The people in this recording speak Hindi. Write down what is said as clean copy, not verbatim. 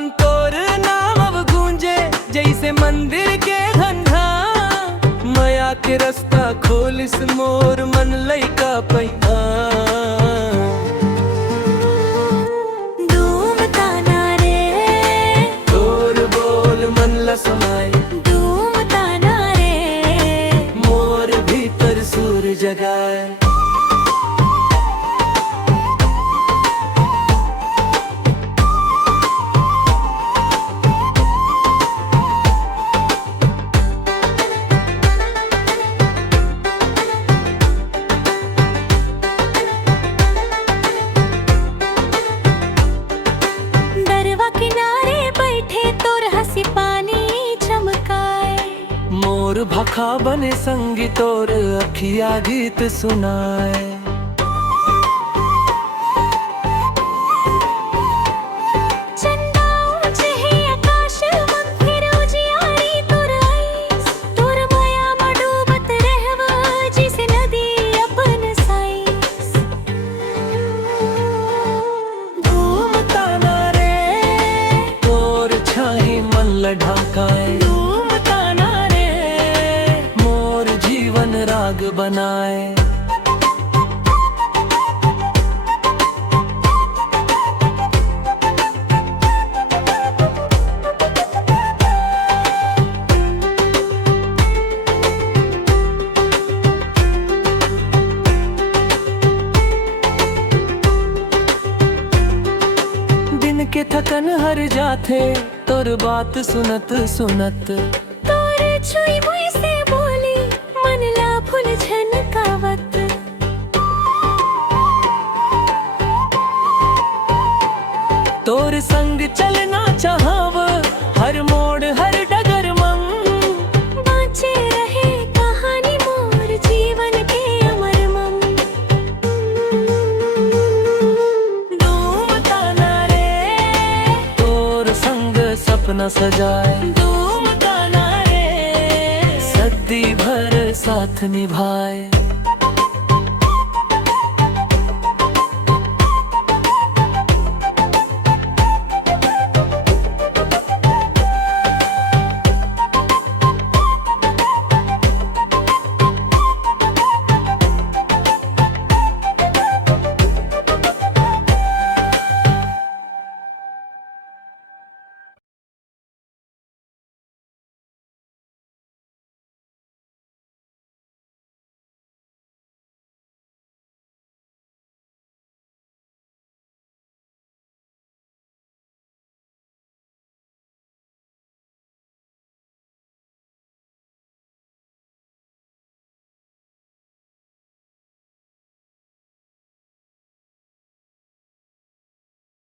भगवान तोर नाम अब गूंजे जैसे मंदिर के धंधा। माया के रास्ता खोलिस मोर मन लइका पैना। धूम ताना रे तोर बोल मन ला समाए। धूम ताना रे मोर भीतर सुर जगाए। मोर भखा बने संगी तोर अखिया गीत सुनाए। चंदा ऊंचे है आकाश मन फिर उजियारी तोर आईस। तोर माया में डूबत रहवा जैसे नदी अपन साईस। धूम ताना रे तोर छाही मन ला ढाकाए। राग बनाए। दिन के थकन हर जाथे तोर बात सुनत सुनत। तोर छुई मुई से बोली मन ला फूल झनकावत। तोर संग चलना चाहव हर मोड़ हर डगर मंग। बाँचे रहे कहानी मोर जीवन के अमर मम। धूम ताना रे तोर संग सपना सजाए। धूम ताना रे सदी भर साथ निभाए।